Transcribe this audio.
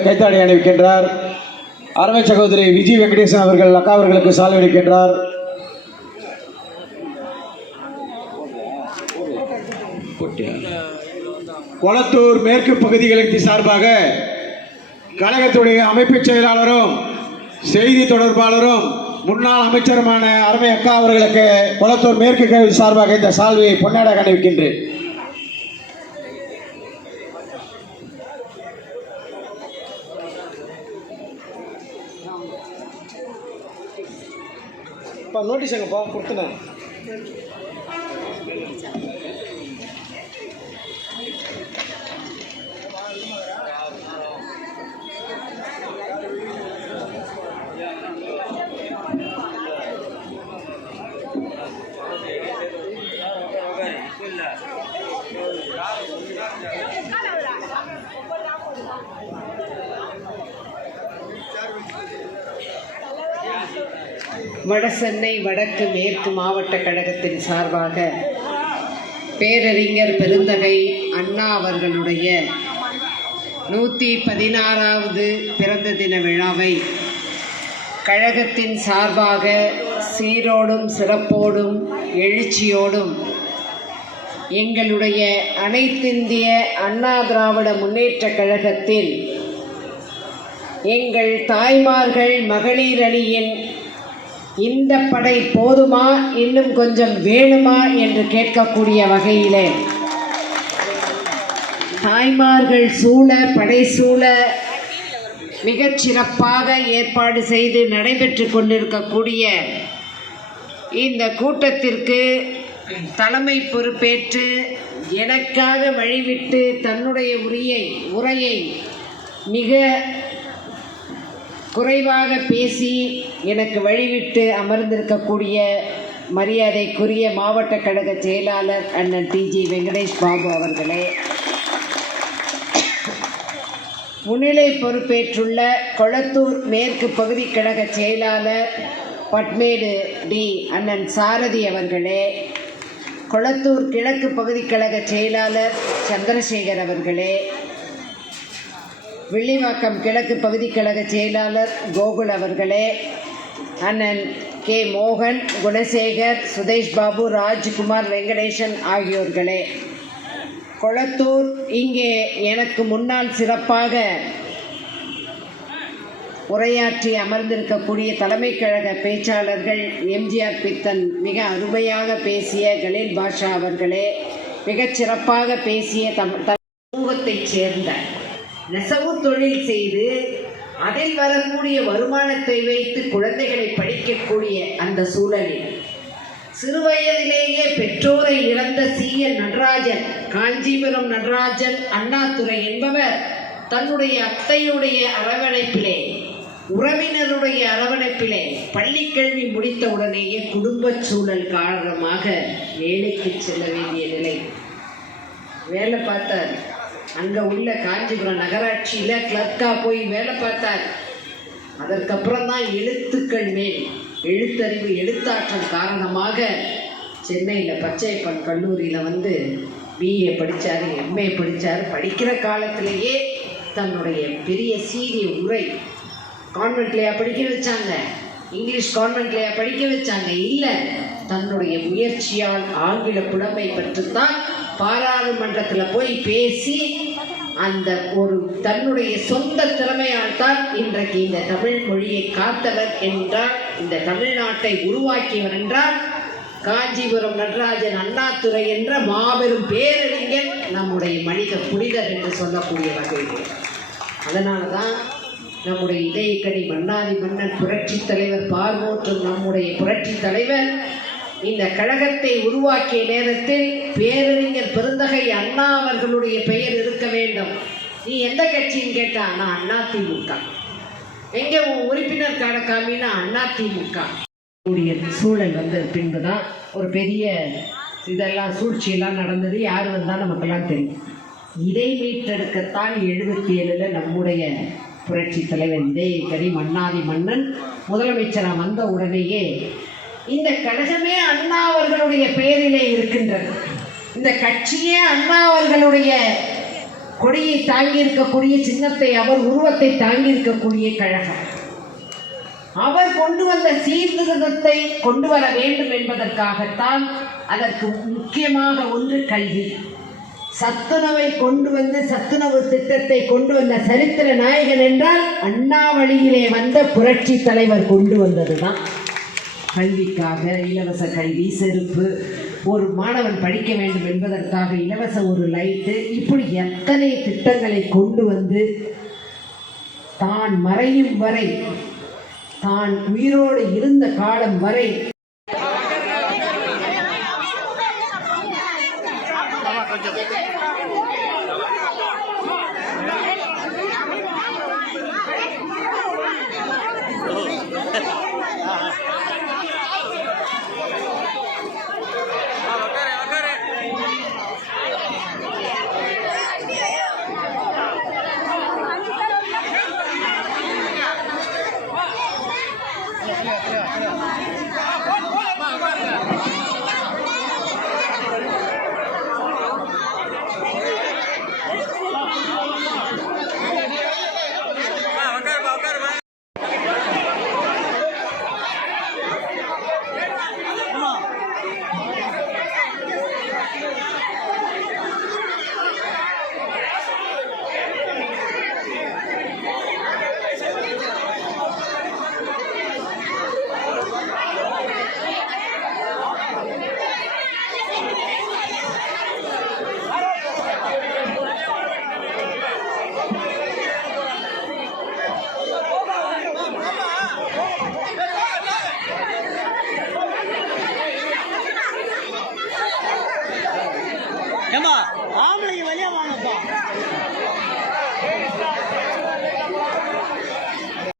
கைத்தாடி அணிவிக்கின்றார் அருமை சகோதரி விஜய் வெங்கடேசன் அவர்கள் அக்கா அவர்களுக்கு சாலை அளிக்கின்றார் கொளத்தூர் மேற்கு பகுதிகளுக்கு சார்பாக கழகத்துடைய அமைப்பு செயலாளரும் செய்தி தொடர்பாளரும் முன்னாள் அமைச்சருமான அருமை அக்கா அவர்களுக்கு கொளத்தூர் மேற்கு சார்பாக இந்த சால்வையை பொன்னாடாக அணிவிக்கின்றேன். நோட்டீஸ் எங்கப்பா கொடுத்துனேன் வடசென்னை வடக்கு மேற்கு மாவட்ட கழகத்தின் சார்பாக பேரறிஞர் பெருந்தகை அண்ணா அவர்களுடைய நூற்றி பதினாறாவது பிறந்த தின விழாவை கழகத்தின் சார்பாக சீரோடும் சிறப்போடும் எழுச்சியோடும் எங்களுடைய அனைத்திந்திய அண்ணா திராவிட முன்னேற்ற கழகத்தில் எங்கள் தாய்மார்கள் மகளிர் அணியின் இந்த படை போதுமா? இன்னும் கொஞ்சம் வேணுமா? என்று கேட்கக்கூடிய வகையிலே. தாய்மார்கள் சூழ படை சூழ மிகச் சிறப்பாக ஏற்பாடு செய்து நடைபெற்று கொண்டிருக்கக்கூடிய இந்த கூட்டத்திற்கு தலைமை பொறுப்பேற்று எனக்காக வழிவிட்டு தன்னுடைய உரியை உரையை மிக குறைவாக பேசி எனக்கு வழிவிட்டு அமர்ந்திருக்கக்கூடிய மரியாதைக்குரிய மாவட்ட கழக செயலாளர் அண்ணன் டிஜி வெங்கடேஷ் பாபு அவர்களே முன்னிலை பொறுப்பேற்றுள்ள கொளத்தூர் மேற்கு பகுதி கழக செயலாளர் பட்மேடு டி அண்ணன் சாரதி அவர்களே கொளத்தூர் கிழக்கு பகுதி கழக செயலாளர் சந்திரசேகர் அவர்களே வில்லிவாக்கம் கிழக்கு பகுதி கழக செயலாளர் கோகுல் அவர்களே அண்ணன் கே. மோகன் குணசேகர் சுதேஷ் பாபு ராஜ்குமார் வெங்கடேசன் ஆகியோர்களே. கொளத்தூர் இங்கே எனக்கு முன்னால் சிறப்பாக உரையாற்றி அமர்ந்திருக்கக்கூடிய தலைமை கழக பேச்சாளர்கள் எம்ஜிஆர் பித்தன் மிக அருமையாக பேசிய கலீல் பாஷா அவர்களே மிகச் சிறப்பாக பேசிய தம் சமூகத்தைச் சேர்ந்த நெசவு தொழில் செய்து அதில் வரக்கூடிய வருமானத்தை வைத்து குழந்தைகளை படிக்கக்கூடிய அந்த சூழலில் சிறுவயதிலேயே பெற்றோரை இழந்த சி நடராஜன் காஞ்சிபுரம் நடராஜன் அண்ணாதுரை என்பவர் தன்னுடைய அத்தையுடைய அரவணைப்பிலே உறவினருடைய அரவணைப்பிலே பள்ளிக்கல்வி கல்வி முடித்தவுடனேயே குடும்ப சூழல் காரணமாக வேலைக்கு செல்ல வேண்டிய நிலை. வேலை பார்த்தார். அங்கே உள்ள காஞ்சிபுரம் நகராட்சியில் கிளர்க்காக போய் வேலை பார்த்தார். அதற்கப்புறம் தான் எழுத்துக்கள் மேல் எழுத்தறிவு எழுத்தாற்றல் காரணமாக சென்னையில் பச்சையப்பன் கல்லூரியில் வந்து பிஏ படித்தார் எம்ஏ படித்தார் படிக்கிற காலத்திலேயே தன்னுடைய பெரிய சீரிய உரை கான்வெண்ட்லையா படிக்க வச்சாங்க. இங்கிலீஷ் கான்வெண்ட்லையா படிக்க வச்சாங்க. இல்லை தன்னுடைய முயற்சியால் ஆங்கில புலமை பெற்றுத்தான் பாராளுமன்றத்தில் போய் பேசி அந்த ஒரு தன்னுடைய சொந்த திறமையால் தான் இன்றைக்கு இந்த தமிழ் மொழியை காத்தவர் என்றால் இந்த தமிழ்நாட்டை உருவாக்கியவர் என்றால் காஞ்சிபுரம் நடராஜன் அண்ணாதுரை என்ற மாபெரும் பேரறிஞர் நம்முடைய மனித புனிதர் என்று சொல்லக்கூடிய வகையில் அதனால தான் நம்முடைய இதயக்கடி மன்னாதி மன்னன் புரட்சி தலைவர் பார்வோற்றும் நம்முடைய புரட்சி தலைவர் இந்த கழகத்தை உருவாக்கிய நேரத்தில் பேரறிஞர் பெருந்தகை அண்ணா அவர்களுடைய பெயர் இருக்க வேண்டும். நீ எந்த கட்சின்னு கேட்டா நான் அண்ணா திமுக. எங்கே உன் உறுப்பினர் காட காமினா அண்ணா திமுக. கூடிய சூழல் வந்த பின்பு தான் ஒரு பெரிய இதெல்லாம் சூழ்ச்சியெல்லாம் நடந்தது. யார் வந்தால் நமக்கெல்லாம் தெரியும். இதை மீட்டெடுக்கத்தான் எழுபத்தி ஏழில் நம்முடைய புரட்சி தலைவர் இதயக்கரி மன்னாதி மன்னன். முதலமைச்சராக வந்த உடனேயே இந்த கழகமே அண்ணா அவர்களுடைய பெயரிலே இருக்கின்றது. இந்த கட்சியே அண்ணா அவர்களுடைய கொடியை தாங்கி இருக்கக்கூடிய சின்னத்தை அவர் உருவத்தை தாங்கி இருக்கக்கூடிய கழகம். அவர் கொண்டு வந்த சீர்திருத்தத்தை கொண்டு வர வேண்டும் என்பதற்காகத்தான் அதற்கு முக்கியமாக ஒன்று கல்வி. சத்துணவை கொண்டு வந்து சத்துணவு திட்டத்தை கொண்டு வந்த சரித்திர நாயகன் என்றால் அண்ணா வழியிலே வந்த புரட்சி தலைவர் கொண்டு வந்ததுதான். கல்விக்காக இலவச கல்வி செருப்பு. ஒரு மாணவன் படிக்க வேண்டும் என்பதற்காக இலவச ஒரு லைட்டு. இப்படி எத்தனை திட்டங்களை கொண்டு வந்து தான் மறையும் வரை தான் உயிரோடு இருந்த காலம் வரை